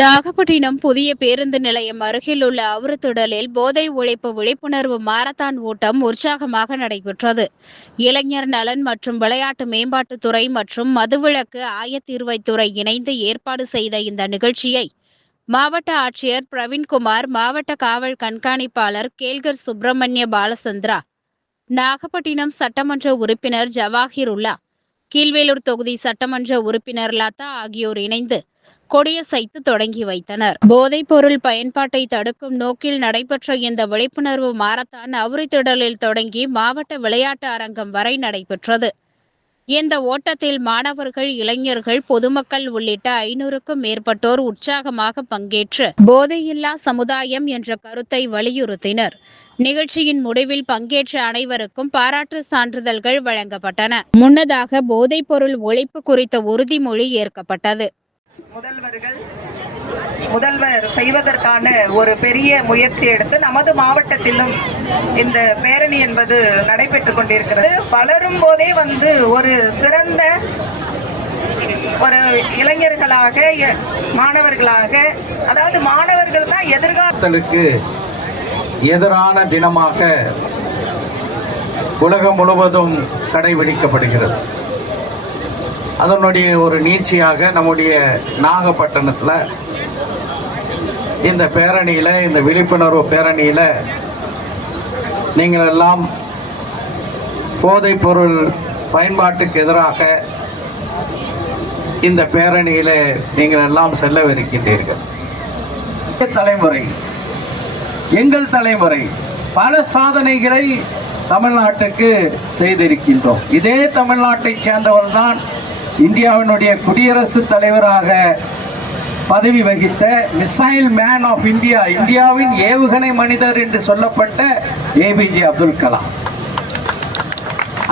நாகப்பட்டினம் புதிய பேருந்து நிலையம் அருகில் உள்ள அவருத்திடலில் போதை ஒழிப்பு விழிப்புணர்வு மாரத்தான் ஓட்டம் உற்சாகமாக நடைபெற்றது. இளைஞர் நலன் மற்றும் விளையாட்டு மேம்பாட்டுத்துறை மற்றும் மதுவிலக்கு ஆயத்தீர்வைத்துறை இணைந்து ஏற்பாடு செய்த இந்த நிகழ்ச்சியை மாவட்ட ஆட்சியர் பிரவீன்குமார், மாவட்ட காவல் கண்காணிப்பாளர் கேல்கர் சுப்பிரமணிய பாலசந்திரா, நாகப்பட்டினம் சட்டமன்ற உறுப்பினர் ஜவாஹிருல்லா, கீழ்வேலூர் தொகுதி சட்டமன்ற உறுப்பினர் லதா ஆகியோர் இணைந்து கொடியசைத்து தொடங்கி வைத்தனர். போதைப் பொருள் பயன்பாட்டை தடுக்கும் நோக்கில் நடைபெற்ற இந்த விழிப்புணர்வு மாரத்தான் அவரித்திடலில் தொடங்கி மாவட்ட விளையாட்டு அரங்கம் வரை நடைபெற்றது. இந்த ஓட்டத்தில் மாணவர்கள், இளைஞர்கள், பொதுமக்கள் உள்ளிட்ட 500க்கும் மேற்பட்டோர் உற்சாகமாக பங்கேற்று போதையில்லா சமுதாயம் என்ற கருத்தை வலியுறுத்தினர். நிகழ்ச்சியின் முடிவில் பங்கேற்ற அனைவருக்கும் பாராட்டு சான்றிதழ்கள் வழங்கப்பட்டன. முன்னதாக போதைப் பொருள் ஒழிப்பு குறித்த உறுதிமொழி ஏற்கப்பட்டது. முதல்வர் செய்வதற்கான ஒரு பெரிய முயற்சி எடுத்து நமது மாவட்டத்திலும் இந்த பேரணி என்பது நடைபெற்றுக் கொண்டிருக்கிறது. வளரும் போதே ஒரு சிறந்த ஒரு இளைஞர்களாக, மாணவர்களாக, அதாவது மாணவர்கள் தான் எதிர்காலத்துக்கு எதிரான தினமாக உலகம் முழுவதும் கடைபிடிக்கப்படுகிறது. அதனுடைய ஒரு நீட்சியாக நம்முடைய நாகப்பட்டினத்தில் இந்த பேரணியில், இந்த விழிப்புணர்வு பேரணியில் நீங்கள் எல்லாம் போதைப் பொருள் பயன்பாட்டுக்கு எதிராக இந்த பேரணியில் நீங்கள் எல்லாம் செல்லவிருக்கின்றீர்கள். தலைமுறை, எங்கள் தலைமுறை பல சாதனைகளை தமிழ்நாட்டுக்கு செய்திருக்கின்றோம். இதே தமிழ்நாட்டை சேர்ந்தவர் தான் இந்தியாவினுடைய குடியரசுத் தலைவராக பதவி வகித்த மிசைல் மேன் ஆஃப் இந்தியா, இந்தியாவின் ஏவுகணை மனிதர் என்று சொல்லப்பட்ட ஏபிஜே அப்துல் கலாம்.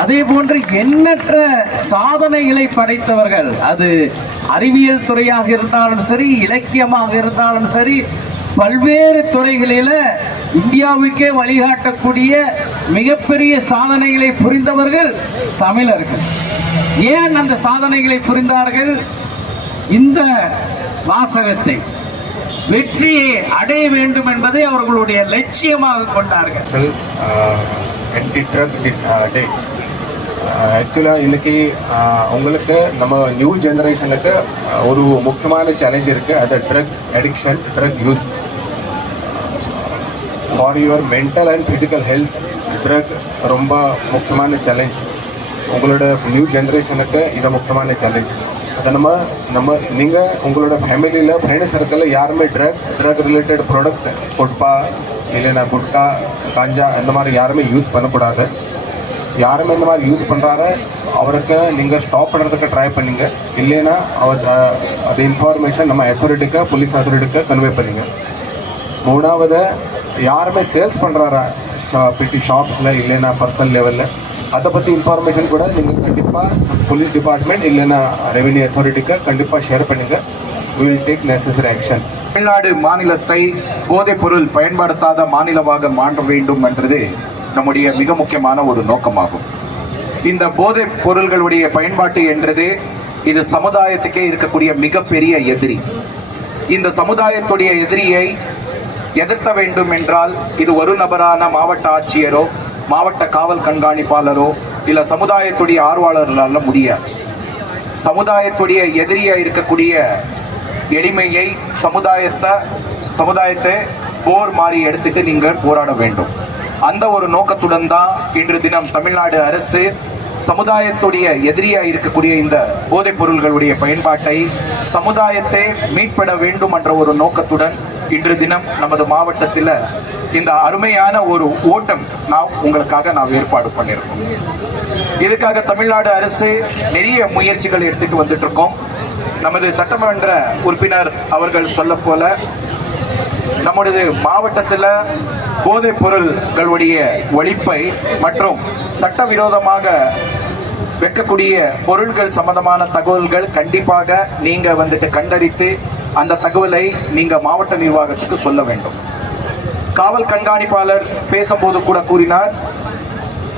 அதே போன்று எண்ணற்ற சாதனைகளை படைத்தவர்கள், அது அறிவியல் துறையாக இருந்தாலும் சரி, இலக்கியமாக இருந்தாலும் சரி, பல்வேறு துறைகளில இந்தியாவுக்கே வழிகாட்டக்கூடிய மிகப்பெரிய சாதனைகளை புரிந்தவர்கள் தமிழர்கள். ஏன் அந்த சாதனைகளை புரிந்தார்கள்? இந்த வாசகத்தை, வெற்றியை அடைய வேண்டும் என்பதை அவர்களுடைய லட்சியமாக கொண்டார்கள். ஆக்சுவலாக இன்னைக்கு உங்களுக்கு நம்ம நியூ ஜெனரேஷனுக்கு ஒரு முக்கியமான சேலஞ்ச் இருக்குது. அது drug addiction, drug use. For your mental and physical health drug ரொம்ப முக்கியமான சேலஞ்ச். உங்களோட நியூ ஜென்ரேஷனுக்கு இது முக்கியமான சேலஞ்ச். அதை நீங்கள் உங்களோட ஃபேமிலியில், ஃப்ரெண்ட் சர்க்கிளில் யாருமே ட்ரக் ரிலேட்டட் ப்ராடக்ட், பொட்பா இல்லைன்னா குட்கா, காஞ்சா இந்த மாதிரி யாருமே யூஸ் பண்ணக்கூடாது. யாருமே இந்த மாதிரி யூஸ் பண்ணுறாரு அவருக்கு நீங்கள் ஸ்டாப் பண்ணுறதுக்கு ட்ரை பண்ணிங்க. இல்லைன்னா அது இன்ஃபர்மேஷன் நம்ம அத்தாரிட்டிக்கு, போலீஸ் அத்தாரிட்டிக்கு கன்வே பண்ணிங்க. மூணாவது, யாருமே சேல்ஸ் பண்ணுறாரா பிடி ஷாப்ஸில் இல்லைன்னா பர்சனல் லெவலில், அதை பற்றி இன்ஃபர்மேஷன் கூட நீங்கள் கண்டிப்பாக போலீஸ் டிபார்ட்மெண்ட் இல்லைன்னா ரெவென்யூ அத்தாரிட்டிக்கு கண்டிப்பாக ஷேர் பண்ணுங்கள். we will take necessary action. Tamil Nadu மாநிலத்தை போதைப் பொருள் பயன்படுத்தாத மாநிலமாக மாற்ற வேண்டும் என்றது நம்முடைய மிக முக்கியமான ஒரு நோக்கமாகும். இந்த போதைப் பொருள்களுடைய பயன்பாட்டு என்றது இது சமுதாயத்துக்கே இருக்கக்கூடிய மிகப்பெரிய எதிரி. இந்த சமுதாயத்துடைய எதிரியை எதிர்த்த வேண்டும் என்றால் இது ஒரு நபரான மாவட்ட ஆட்சியரோ, மாவட்ட காவல் கண்காணிப்பாளரோ இல்லை சமுதாயத்துடைய ஆர்வலர்களால முடியாது. சமுதாயத்துடைய எதிரியாக இருக்கக்கூடிய எளிமையை, சமுதாயத்தை போர் மாறி எடுத்துட்டு நீங்கள் போராட வேண்டும். அந்த ஒரு நோக்கத்துடன் தான் இன்று தினம் தமிழ்நாடு அரசு சமுதாயத்துடைய எதிரியாக இருக்கக்கூடிய இந்த போதைப் பொருள்களுடைய பயன்பாட்டை சமுதாயத்தை மீட்பட வேண்டும் என்ற ஒரு நோக்கத்துடன் இன்று தினம் நமது மாவட்டத்தில் இந்த அருமையான ஒரு ஓட்டம் உங்களுக்காக ஏற்பாடு பண்ணியிருக்கோம். இதுக்காக தமிழ்நாடு அரசு நிறைய முயற்சிகள் எடுத்துட்டு வந்துட்டு இருக்கோம். நமது சட்டமன்ற உறுப்பினர் அவர்கள் சொல்ல போல நம்முடைய மாவட்டத்தில் போதைப் பொருள்களுடைய ஒழிப்பை மற்றும் சட்டவிரோதமாக வைக்கக்கூடிய பொருள்கள் சம்பந்தமான தகவல்கள் கண்டிப்பாக நீங்க கண்டறித்து அந்த தகவலை நீங்க மாவட்ட நிர்வாகத்துக்கு சொல்ல வேண்டும். காவல் கண்காணிப்பாளர் பேசும்போது கூட கூறினார்,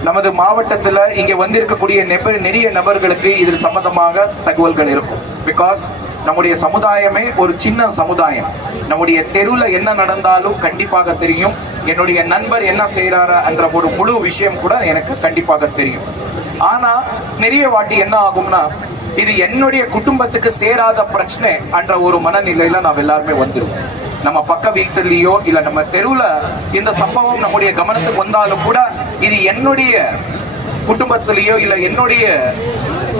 நமது மாவட்டத்தில் இங்கே வந்திருக்கக்கூடிய நிறைய நபர்களுக்கு இதில் சம்பந்தமாக தகவல்கள் இருக்கும். பிகாஸ் நம்முடைய சமுதாயமே ஒரு சின்ன சமுதாயம். நம்முடைய தெருவில் என்ன நடந்தாலும் கண்டிப்பாக தெரியும். என்னுடைய நண்பர் என்ன செய்கிறாரு என்ற ஒரு முழு விஷயம் கூட எனக்கு கண்டிப்பாக தெரியும். ஆனா நிறைய வாட்டி என்ன ஆகும்னா, இது என்னுடைய குடும்பத்துக்கு சேராத பிரச்சனை என்ற ஒரு மனநிலையில நாம் எல்லாருமே வந்துருவோம். நம்ம பக்க வீட்டிலேயோ இல்ல நம்ம தெருவுல இந்த சம்பவம் நம்முடைய கவனத்துக்கு வந்தாலும் கூட இது என்னுடைய குடும்பத்திலேயோ இல்ல என்னுடைய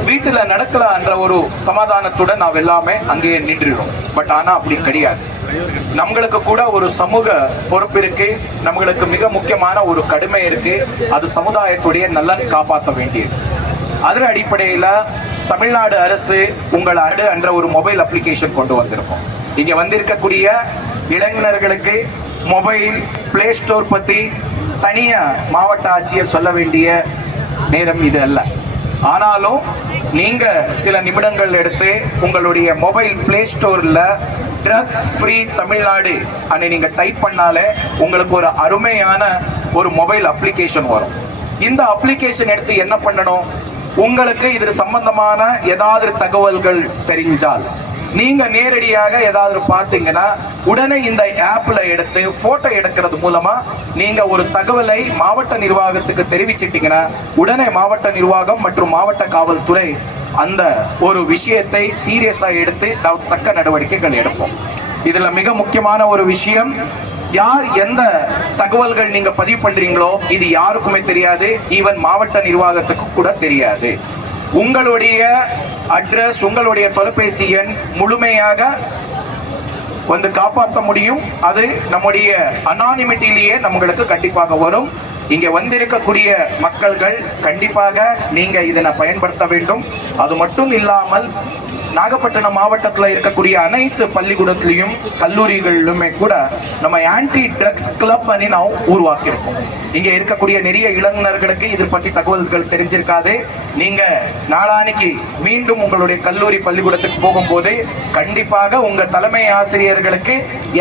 வீட்டுல நடக்கல என்ற ஒரு சமாதானத்துடன் நாம் எல்லாமே அங்கேயே நின்றுடும். பட் ஆனா அப்படி கிடையாது. நம்மளுக்கு கூட ஒரு சமூக பொறுப்பு இருக்கு. நம்மளுக்கு மிக முக்கியமான ஒரு கடமை இருக்கு. அது சமுதாயத்துடைய நலன் காப்பாற்ற வேண்டியது. அதன் அடிப்படையில தமிழ்நாடு அரசு உங்கள் அடு என்ற ஒரு மொபைல் அப்ளிகேஷன் கொண்டு வந்திருக்கோம். இங்க வந்திருக்கக்கூடிய இளைஞர்களுக்கு மொபைல் பிளே ஸ்டோர் பத்தி தனியா மாவட்ட ஆட்சியர் சொல்ல வேண்டிய நேரம் இது அல்ல. ஆனாலும் நீங்க சில நிமிடங்கள் எடுத்து உங்களுடைய மொபைல் பிளே ஸ்டோர்ல ட்ரக் ஃப்ரீ தமிழ்நாடு அன்னை நீங்க டைப் பண்ணாலே உங்களுக்கு ஒரு அருமையான ஒரு மொபைல் அப்ளிகேஷன் வரும். இந்த அப்ளிகேஷன் எடுத்து என்ன பண்ணணும், உங்களுக்கு இது சம்பந்தமான ஏதாவது தகவல்கள் தெரிஞ்சால் நீங்க நேரடியாக ஏதாவது பார்த்தீங்கன்னா உடனே இந்த ஆப்ல எடுத்து போட்டோ எடுக்கிறது மூலமா நீங்க ஒரு தகவலை மாவட்ட நிர்வாகத்துக்கு தெரிவிச்சிட்டீங்கன்னா உடனே மாவட்ட நிர்வாகம் மற்றும் மாவட்ட காவல்துறை அந்த ஒரு விஷயத்தை சீரியஸா எடுத்து தக்க நடவடிக்கைகள் எடுப்போம். இதுல மிக முக்கியமான ஒரு விஷயம், யார் எந்த தகவல்கள் நீங்க பதிவு பண்றீங்களோ இது யாருக்குமே தெரியாது. ஈவன் மாவட்ட நிர்வாகத்துக்கு கூட தெரியாது. உங்களுடைய அட்ரஸ், உங்களுடைய தொலைபேசி எண் முழுமையாக வந்து காப்பாற்ற முடியும். அது நம்முடைய அனானிமிட்டிலேயே நம்மளுக்கு கண்டிப்பாக வரும். இங்க வந்திருக்கக்கூடிய மக்கள்கள் கண்டிப்பாக நீங்க இதனை பயன்படுத்த வேண்டும். அது மட்டும் இல்லாமல் நாகப்பட்டினம் மாவட்டத்தில் இருக்கக்கூடிய அனைத்து பள்ளிக்கூடத்திலையும் கல்லூரிகளிலுமே கூட நம்ம ஆன்டி ட்ரக்ஸ் கிளப் அணி நாம் உருவாக்கியிருக்கோம். இங்க இருக்கக்கூடிய நிறைய இளைஞர்களுக்கு இதை பற்றி தகவல்கள் தெரிஞ்சிருக்காது. நீங்க நாளானிக்கு மீண்டும் உங்களுடைய கல்லூரி பள்ளிக்கூடத்துக்கு போகும்போது கண்டிப்பாக உங்க தலைமை ஆசிரியர்களுக்கு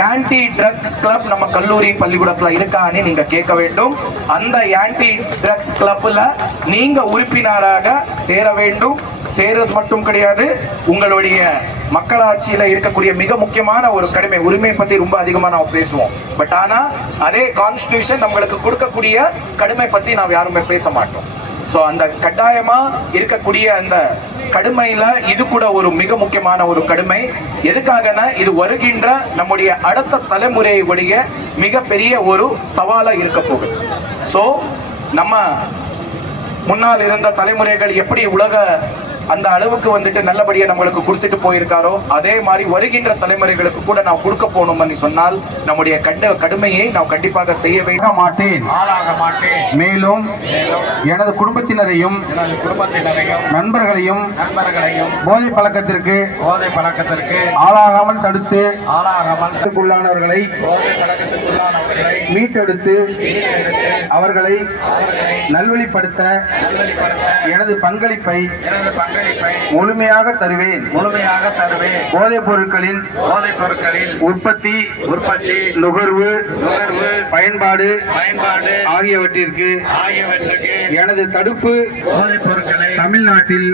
ஆன்டி ட்ரக்ஸ் கிளப் நம்ம கல்லூரி பள்ளிக்கூடத்துல இருக்கான்னு நீங்க கேட்க வேண்டும். அந்த ஆன்டி ட்ரக்ஸ் கிளப்ல நீங்க உறுப்பினராக சேர வேண்டும். சேருவது மட்டும் கிடையாது, உங்களுடைய மக்களாட்சியில இருக்கக்கூடிய மிக முக்கியமான ஒரு கடமை, உரிமை பத்தி ரொம்ப அதிகமா நாம் பேசுவோம். பட் ஆனா அதே கான்ஸ்டிடியூஷன் நம்மளுக்கு கொடுக்கக்கூடிய கடமை பத்தி நாம் யாருமே பேச மாட்டோம். சோ அந்த கட்டாயமா இருக்கக்கூடிய அந்த கடுமையில இது கூட ஒரு மிக முக்கியமான ஒரு கடுமை. எதுக்காகனா இது வருகின்ற நம்முடைய அடுத்த தலைமுறையுடைய மிகப்பெரிய ஒரு சவாலா இருக்க போகுது. சோ நம்ம முன்னால் இருந்த தலைமுறைகள் எப்படி உலக அந்த அளவுக்கு வந்துட்டு நல்லபடியா நம்மளுக்கு கொடுத்துட்டு போயிருக்காரோ அதே மாதிரி வருகின்ற தலைமுறைகளுக்கு கூட நான் கொடுக்க போகணும்னு சொன்னால் நம்முடைய கடுமையை நான் கண்டிப்பாக செய்ய மாட்டேன், ஆளாக மாட்டேன். மேலும் எனது குடும்பத்தினரையும் நண்பர்களையும் போதை பழக்கத்திற்கு ஆளாகாமல் தடுத்து உள்ளானவர்களை மீட்டெடுத்து அவர்களை நல்வழிப்படுத்த எனது பங்களிப்பை முழுமையாக தருவேன். போதைப் பொருட்களின் உற்பத்தி, நுகர்வு, பயன்பாடு ஆகியவற்றிற்கு எனது தடுப்பு தமிழ்நாட்டில்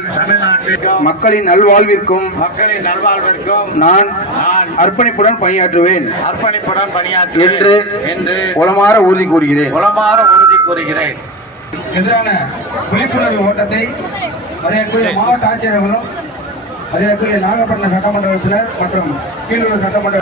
மக்களின் நல்வாழ்விற்கும் நான் அர்ப்பணிப்புடன் பணியாற்றுவேன் என்று உளமாற உறுதி கூறுகிறேன். எதிரான விழிப்புணர்வு ஓட்டத்தை அதற்குரிய மாவட்ட ஆட்சியர்களும் அதற்குரிய நாகப்பட்டினம் சட்டமன்ற உறுப்பினர் மற்றும் கீழூர் சட்டமன்ற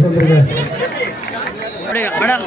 சொல்லுங்க. மேடம்